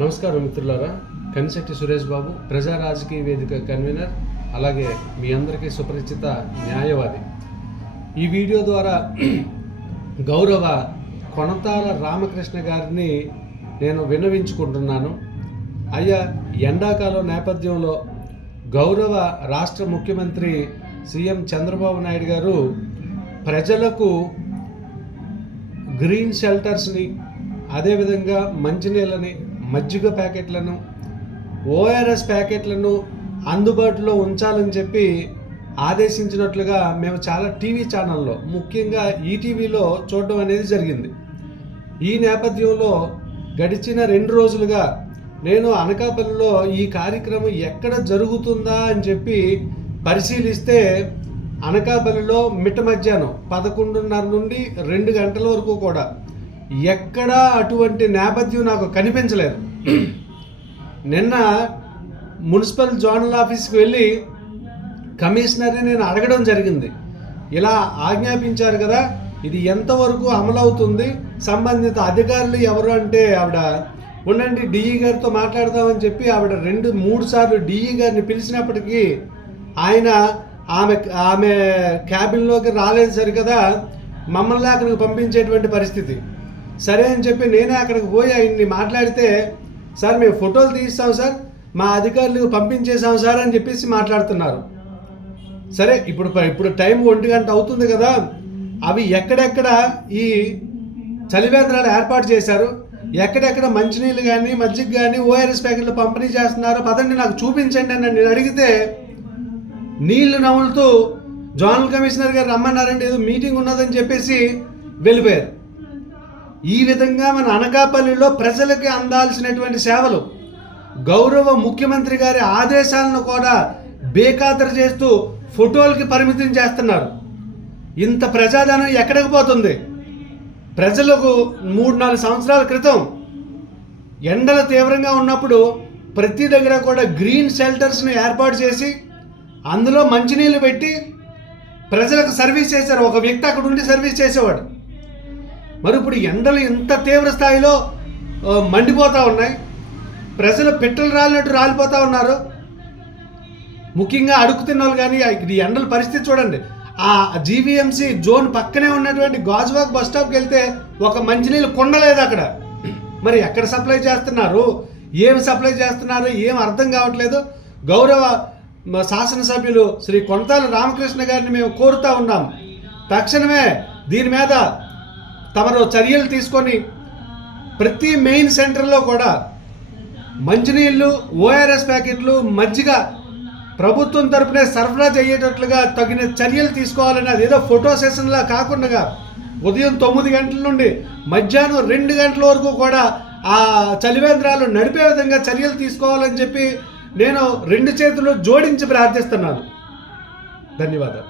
నమస్కారం మిత్రులారా, కనిశెట్టి సురేష్ బాబు, ప్రజా రాజకీయ వేదిక కన్వీనర్, అలాగే మీ అందరికీ సుపరిచిత న్యాయవాది. ఈ వీడియో ద్వారా గౌరవ కొనతాల రామకృష్ణ గారిని నేను విన్నవించుకుంటున్నాను. అయ్యా, ఎండాకాలం నేపథ్యంలో గౌరవ రాష్ట్ర ముఖ్యమంత్రి సీఎం చంద్రబాబు నాయుడు గారు ప్రజలకు గ్రీన్ షెల్టర్స్ని, అదేవిధంగా మంచినీళ్ళని, మజ్జిగ ప్యాకెట్లను, ఓఆర్ఎస్ ప్యాకెట్లను అందుబాటులో ఉంచాలని చెప్పి ఆదేశించినట్లుగా మేము చాలా టీవీ ఛానల్లో, ముఖ్యంగా ఈటీవీలో చూడడం అనేది జరిగింది. ఈ నేపథ్యంలో గడిచిన 2 రోజులుగా నేను అనకాపల్లిలో ఈ కార్యక్రమం ఎక్కడ జరుగుతుందా అని చెప్పి పరిశీలిస్తే అనకాపల్లిలో మిట్ట మధ్యాహ్నం 11:30 నుండి 2 గంటల వరకు కూడా ఎక్కడా అటువంటి నేపథ్యం నాకు కనిపించలేదు. నిన్న మున్సిపల్ జోనల్ ఆఫీస్కి వెళ్ళి కమిషనర్ని నేను అడగడం జరిగింది. ఇలా ఆజ్ఞాపించారు కదా, ఇది ఎంతవరకు అమలవుతుంది, సంబంధిత అధికారులు ఎవరు అంటే ఆవిడ ఉండండి డిఈ గారితో మాట్లాడదామని చెప్పి ఆవిడ 2-3 సార్లు డిఈ గారిని పిలిచినప్పటికీ ఆయన ఆమె క్యాబిన్లోకి రాలేదు సరికదా, మమ్మల్ని అక్కడికి పంపించేటువంటి పరిస్థితి. సరే అని చెప్పి నేనే అక్కడికి పోయి ఆయన్ని మాట్లాడితే, సార్ మేము ఫోటోలు తీస్తాం సార్, మా అధికారులకు పంపించేసాం సార్ అని చెప్పేసి మాట్లాడుతున్నారు. సరే, ఇప్పుడు టైం 1 గంట అవుతుంది కదా, అవి ఎక్కడెక్కడ ఈ చలివేంద్రాలు ఏర్పాటు చేశారు, ఎక్కడెక్కడ మంచినీళ్ళు కానీ, మజ్జిగ కానీ, ఓఆర్ఎస్ ప్యాకెట్లు పంపిణీ చేస్తున్నారు, పదండి నాకు చూపించండి అని నేను అడిగితే నీళ్లు నవ్వులుతూ జోనల్ కమిషనర్ గారు రమ్మన్నారండి, ఏదో మీటింగ్ ఉన్నదని చెప్పేసి వెళ్ళిపోయారు. ఈ విధంగా మన అనకాపల్లిలో ప్రజలకి అందాల్సినటువంటి సేవలు గౌరవ ముఖ్యమంత్రి గారి ఆదేశాలను కూడా బేఖాతరు చేస్తూ ఫోటోలకి పరిమితం చేస్తున్నారు. ఇంత ప్రజాధనం ఎక్కడికి పోతుంది? ప్రజలకు 3-4 సంవత్సరాల క్రితం ఎండలు తీవ్రంగా ఉన్నప్పుడు ప్రతి దగ్గర కూడా గ్రీన్ షెల్టర్స్ని ఏర్పాటు చేసి అందులో మంచినీళ్ళు పెట్టి ప్రజలకు సర్వీస్ చేశారు. ఒక వ్యక్తి అక్కడ ఉండి సర్వీస్ చేసేవాడు. మరి ఇప్పుడు ఎండలు ఇంత తీవ్ర స్థాయిలో మండిపోతూ ఉన్నాయి, ప్రజలు పెట్రోల్ రాలినట్టు రాలిపోతూ ఉన్నారు. ముఖ్యంగా అడుగు తిన్న వాళ్ళు కానీ ఈ ఎండల పరిస్థితి చూడండి. ఆ జీవీఎంసీ జోన్ పక్కనే ఉన్నటువంటి గాజువాక్ బస్ స్టాప్కి వెళ్తే ఒక మంచినీళ్ళు కుండలేదు అక్కడ. మరి ఎక్కడ సప్లై చేస్తున్నారు, ఏమి సప్లై చేస్తున్నారు, ఏం అర్థం కావట్లేదు. గౌరవ శాసనసభ్యులు శ్రీ కొనతాల రామకృష్ణ గారిని మేము కోరుతూ ఉన్నాం, తక్షణమే దీని మీద తమరు చర్యలు తీసుకొని ప్రతి మెయిన్ సెంటర్లో కూడా మంచినీళ్ళు, ఓఆర్ఎస్ ప్యాకెట్లు, మజ్జిగ ప్రభుత్వం తరపునే సరఫరా చేయేటట్లుగా తగిన చర్యలు తీసుకోవాలని, అదేదో ఫోటో సెషన్లా కాకుండా ఉదయం 9 గంటల నుండి మధ్యాహ్నం 2 గంటల వరకు కూడా ఆ చలివేంద్రాలు నడిపే విధంగా చర్యలు తీసుకోవాలని చెప్పి నేను 2 చేతులు జోడించి ప్రార్థిస్తున్నాను. ధన్యవాదాలు.